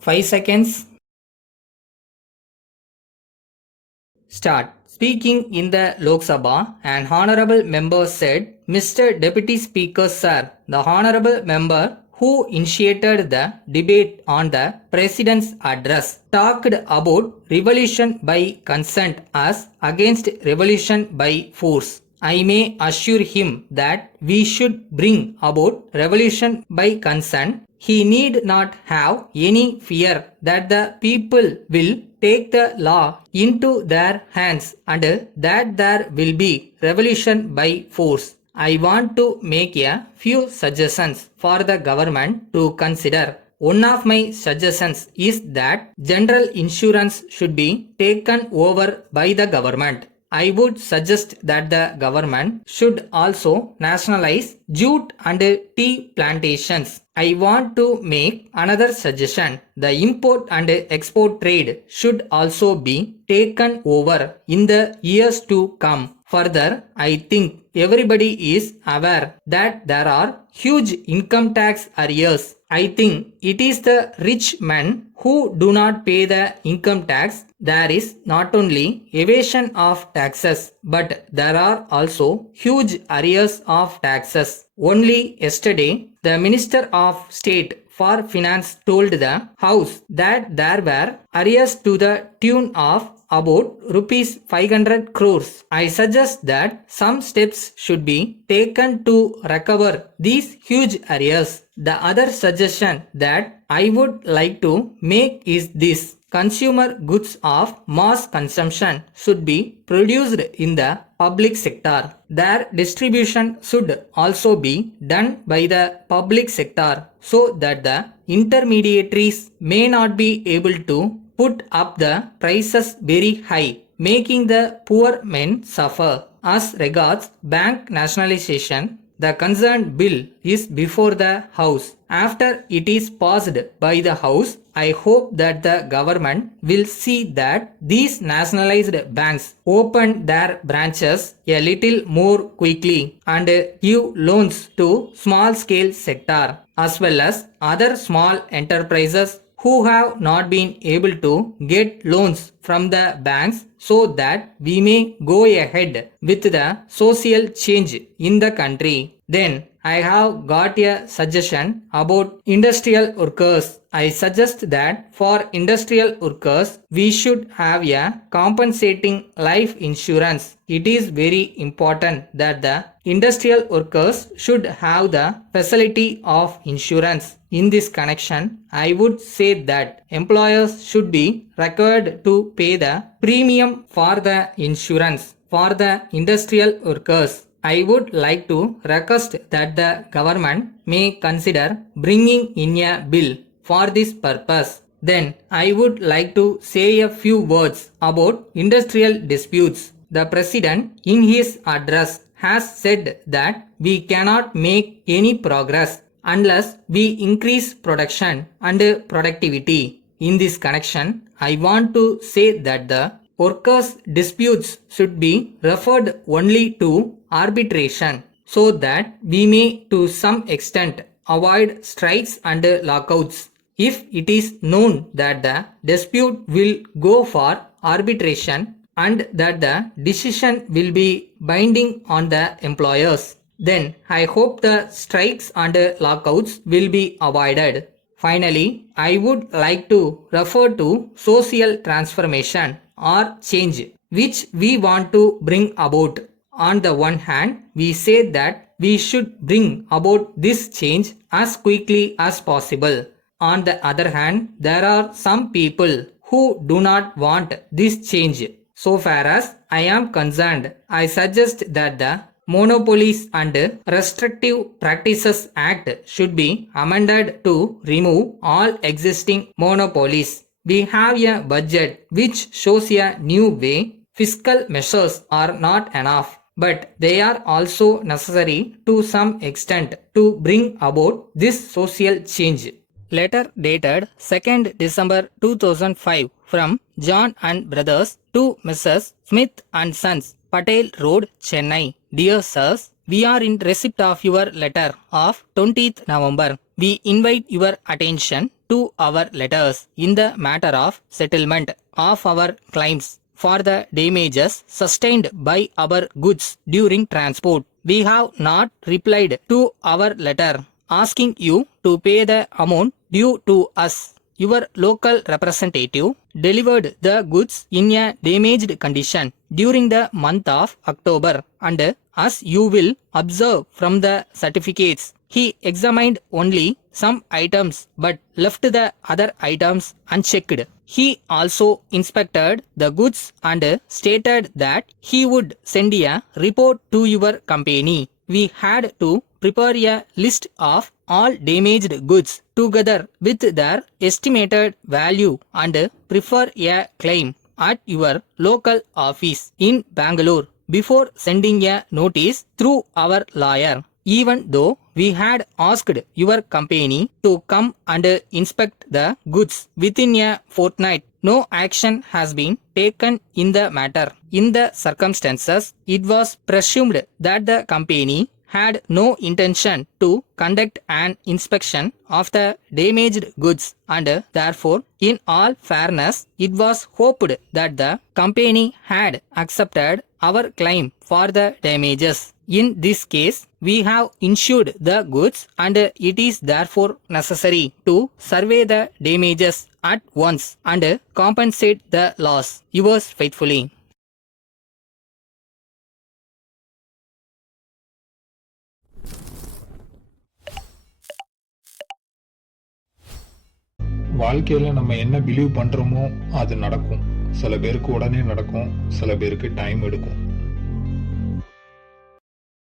5 seconds. Start. Speaking in the Lok Sabha, an honorable member said, Mr. Deputy Speaker, sir, the honorable member who initiated the debate on the President's address talked about revolution by consent as against revolution by force. I may assure him that we should bring about revolution by consent. He need not have any fear that the people will take the law into their hands and that there will be revolution by force. I want to make a few suggestions for the government to consider. One of my suggestions is that general insurance should be taken over by the government. I would suggest that the government should also nationalize jute and tea plantations. I want to make another suggestion. The import and export trade should also be taken over in the years to come. Further, I think everybody is aware that there are huge income tax arrears. I think it is the rich men who do not pay the income tax. There is not only evasion of taxes, but there are also huge arrears of taxes. Only yesterday, the Minister of State for Finance told the House that there were arrears to the tune of about rupees 500 crores. I suggest that some steps should be taken to recover these huge arrears. The other suggestion that I would like to make is this. Consumer goods of mass consumption should be produced in the public sector. Their distribution should also be done by the public sector so that the intermediaries may not be able to put up the prices very high, making the poor men suffer. As regards bank nationalization, the concerned bill is before the House. After it is passed by the House, I hope that the government will see that these nationalized banks open their branches a little more quickly and give loans to small scale sector as well as other small enterprises who have not been able to get loans from the banks so that we may go ahead with the social change in the country. Then I have got a suggestion about industrial workers. I suggest that for industrial workers, we should have a compensating life insurance. It is very important that the industrial workers should have the facility of insurance. In this connection, I would say that employers should be required to pay the premium for the insurance for the industrial workers. I would like to request that the government may consider bringing in a bill for this purpose. Then I would like to say a few words about industrial disputes. The President in his address has said that we cannot make any progress unless we increase production and productivity. In this connection, I want to say that the workers' disputes should be referred only to arbitration so that we may to some extent avoid strikes and lockouts. If it is known that the dispute will go for arbitration and that the decision will be binding on the employers, then I hope the strikes and lockouts will be avoided. Finally, I would like to refer to social transformation or change which we want to bring about. On the one hand, we say that we should bring about this change as quickly as possible. On the other hand, there are some people who do not want this change. So far as I am concerned, I suggest that the Monopolies and Restrictive Practices Act should be amended to remove all existing monopolies. We have a budget which shows a new way. Fiscal measures are not enough, but they are also necessary to some extent to bring about this social change. Letter dated 2nd December 2005 from John and Brothers to Mrs. Smith and Sons, Patel Road, Chennai. Dear Sirs, we are in receipt of your letter of 20th November. We invite your attention to our letters in the matter of settlement of our claims for the damages sustained by our goods during transport. We have not replied to our letter asking you to pay the amount due to us. Your local representative delivered the goods in a damaged condition during the month of October, and as you will observe from the certificates, he examined only some items but left the other items unchecked. He also inspected the goods and stated that he would send a report to your company. We had to prepare a list of all damaged goods together with their estimated value and prefer a claim at your local office in Bangalore before sending a notice through our lawyer. Even though we had asked your company to come and inspect the goods within a fortnight, no action has been taken in the matter. In the circumstances, it was presumed that the company had no intention to conduct an inspection of the damaged goods, and therefore, in all fairness, it was hoped that the company had accepted our claim for the damages. In this case, we have insured the goods, and it is therefore necessary to survey the damages at once and compensate the loss. Yours faithfully. வாழ்க்கையில நம்ம என்ன believe பண்றோமோ அது நடக்கும். சில பேருக்கு உடனே நடக்கும், சில பேருக்கு டைம் எடுக்கும்.